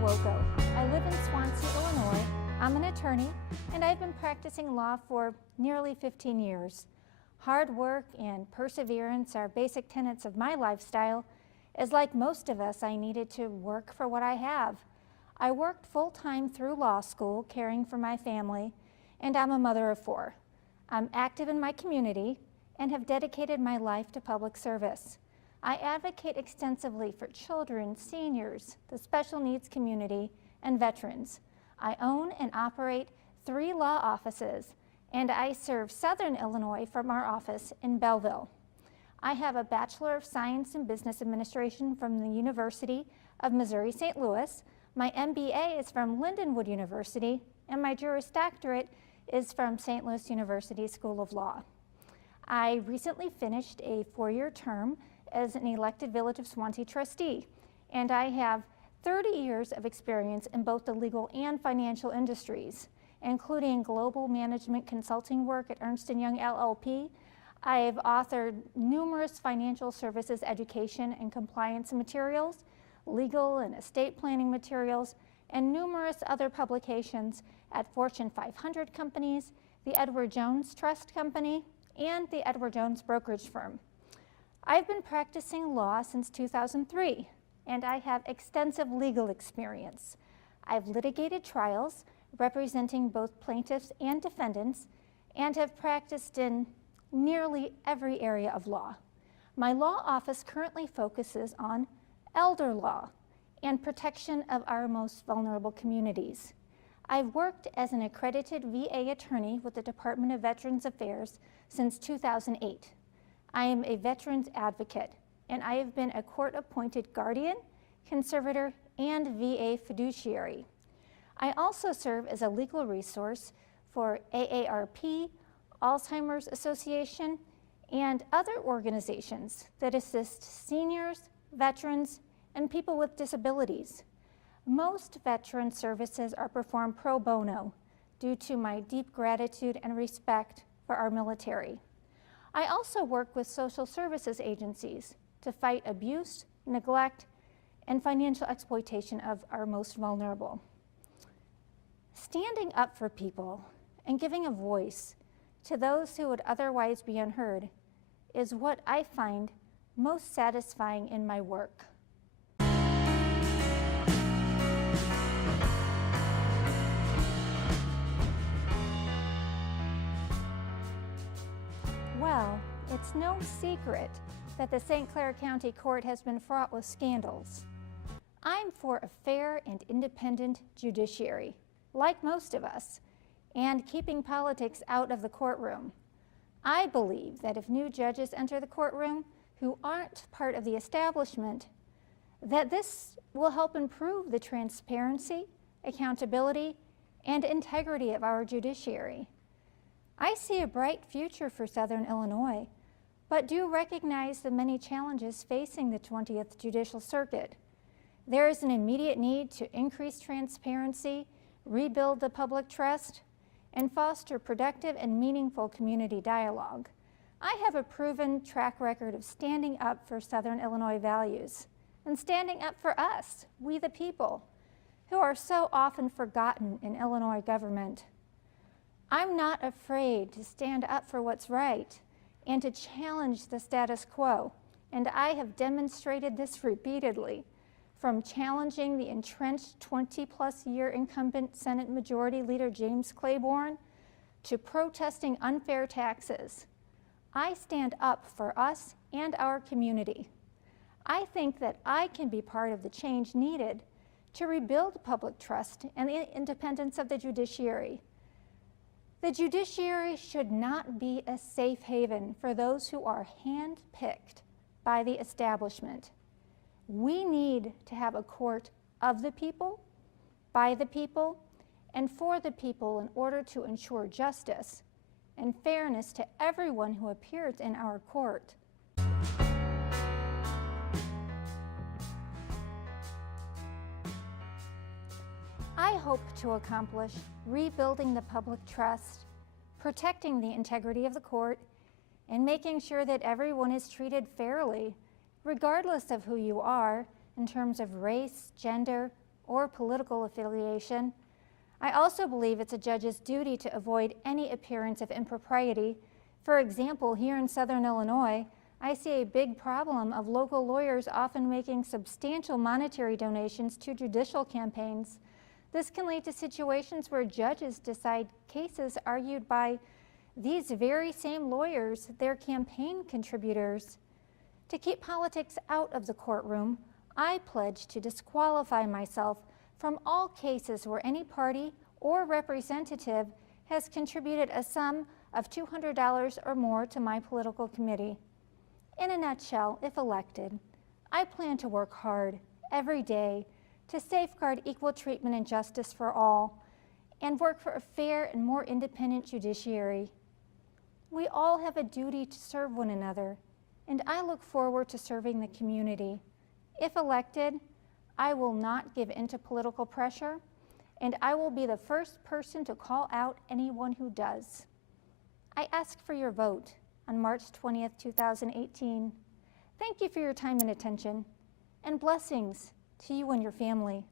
Ruocco. I live in Swansea, Illinois. I'm an attorney, and I've been practicing law for nearly 15 years. Hard work and perseverance are basic tenets of my lifestyle, as like most of us, I needed to work for what I have. I worked full-time through law school, caring for my family, and I'm a mother of 4. I'm active in my community and have dedicated my life to public service. I advocate extensively for children, seniors, the special needs community, and veterans. I own and operate 3 law offices, and I serve Southern Illinois from our office in Belleville. I have a Bachelor of Science in Business Administration from the University of Missouri-St. Louis. My MBA is from Lindenwood University, and my Juris Doctorate is from St. Louis University School of Law. I recently finished a 4-year term as an elected Village of Swansea trustee, and I have 30 years of experience in both the legal and financial industries, including global management consulting work at Ernst & Young LLP. I've authored numerous financial services education and compliance materials, legal and estate planning materials, and numerous other publications at Fortune 500 companies, the Edward Jones Trust Company, and the Edward Jones Brokerage Firm. I've been practicing law since 2003, and I have extensive legal experience. I've litigated trials representing both plaintiffs and defendants, and have practiced in nearly every area of law. My law office currently focuses on elder law and protection of our most vulnerable communities. I've worked as an accredited VA attorney with the Department of Veterans Affairs since 2008. I am a veterans advocate, and I have been a court-appointed guardian, conservator, and VA fiduciary. I also serve as a legal resource for AARP, Alzheimer's Association, and other organizations that assist seniors, veterans, and people with disabilities. Most veteran services are performed pro bono due to my deep gratitude and respect for our military. I also work with social services agencies to fight abuse, neglect, and financial exploitation of our most vulnerable. Standing up for people and giving a voice to those who would otherwise be unheard is what I find most satisfying in my work. Well, it's no secret that the St. Clair County Court has been fraught with scandals. I'm for a fair and independent judiciary, like most of us, and keeping politics out of the courtroom. I believe that if new judges enter the courtroom who aren't part of the establishment, that this will help improve the transparency, accountability, and integrity of our judiciary. I see a bright future for Southern Illinois, but do recognize the many challenges facing the 20th Judicial Circuit. There is an immediate need to increase transparency, rebuild the public trust, and foster productive and meaningful community dialogue. I have a proven track record of standing up for Southern Illinois values and standing up for us, we the people, who are so often forgotten in Illinois government. I'm not afraid to stand up for what's right and to challenge the status quo, and I have demonstrated this repeatedly, from challenging the entrenched 20-plus year incumbent Senate Majority Leader James Claiborne to protesting unfair taxes. I stand up for us and our community. I think that I can be part of the change needed to rebuild public trust and the independence of the judiciary. The judiciary should not be a safe haven for those who are hand-picked by the establishment. We need to have a court of the people, by the people, and for the people in order to ensure justice and fairness to everyone who appears in our court. I hope to accomplish rebuilding the public trust, protecting the integrity of the court, and making sure that everyone is treated fairly, regardless of who you are in terms of race, gender, or political affiliation. I also believe it's a judge's duty to avoid any appearance of impropriety. For example, here in Southern Illinois, I see a big problem of local lawyers often making substantial monetary donations to judicial campaigns. This can lead to situations where judges decide cases argued by these very same lawyers, their campaign contributors. To keep politics out of the courtroom, I pledge to disqualify myself from all cases where any party or representative has contributed a sum of $200 or more to my political committee. In a nutshell, if elected, I plan to work hard every day to safeguard equal treatment and justice for all, and work for a fair and more independent judiciary. We all have a duty to serve one another, and I look forward to serving the community. If elected, I will not give in to political pressure, and I will be the first person to call out anyone who does. I ask for your vote on March 20th, 2018. Thank you for your time and attention, and blessings to you and your family.